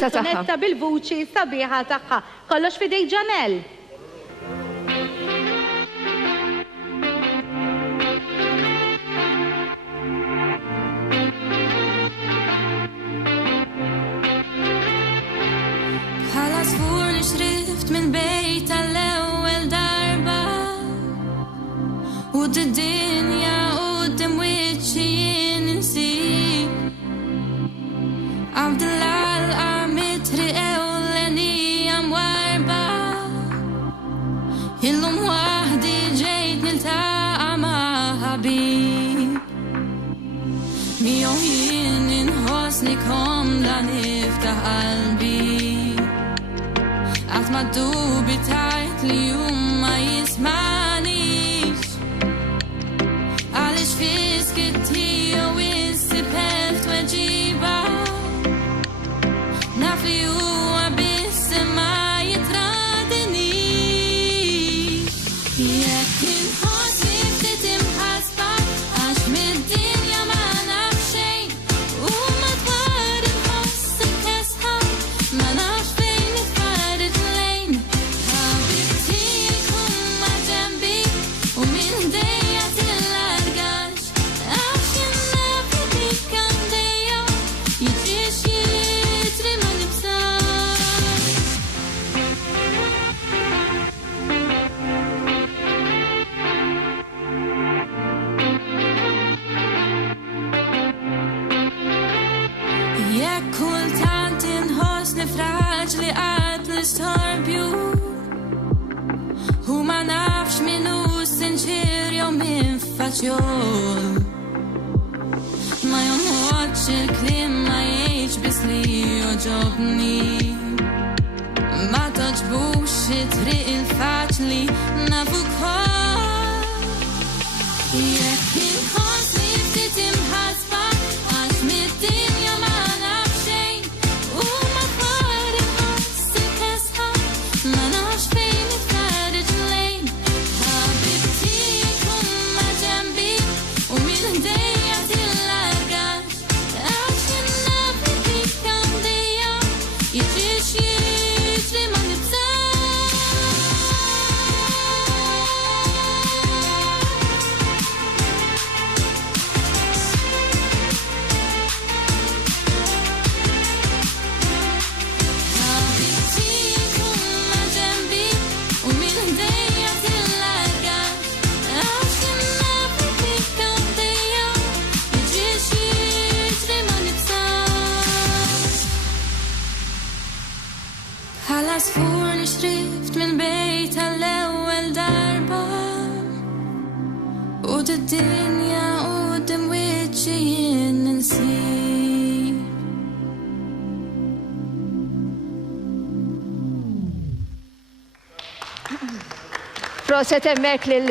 Sonetta bil-vuċi sabiħa tagħha. Kollox fidej Janelle. Bħala sfur li xrift minn bejt għall-ewwel darba u d-dinja quddiem wiċċi jien insib Abdullah mitri ewlenija mwarba illum waħdi ġejt niltaqa' ma' ħabib miegħu jien inħossni komda niftaħ qalbi qatt ma ddubitajt li ma jismanix għaliex fiskit tiegħu issibħet tweġiba naf li huwa biss ma jitradinix jekk inħossni ftit imħasba għax mid-dinja ma naf xejn u madwar inħossni kesħa ma nafx fejn nitfaret lejn ħabibti jkun ma' ġenbi u minn ħdejja tillargax għax jien naf li dik għandejja jiġrix jitri ma nibżax jekk kultant inħossni fraġli qatt l-istorbju u ma nafx min hu sinċir jew min faċjol ma jomħodx il-kliem ma jgħidx biss li joġobni ma toġbux it-triq il-faċli naf ukoll jekk inħossni ftit imħasba għax mid-dinja ma naf xejn u madwar inħossi kesħa ma nafx fejn nitfareġ lejn ħabibti jkun ma' ġenbi u minn ħdejja tillargax għax jien naf li dik għandejja jiġrix jiġri ma nibżax ħabibti jkun ma' ġenbi u minn ħdejja tillargax għax jien naf li dik għandejja jiġrix jiġri ma nibżax bħala sfur li xrift minn bejt għall-ewwel darba u d-dinja quddiem wiċċi jien insib Proset hemmhekk lil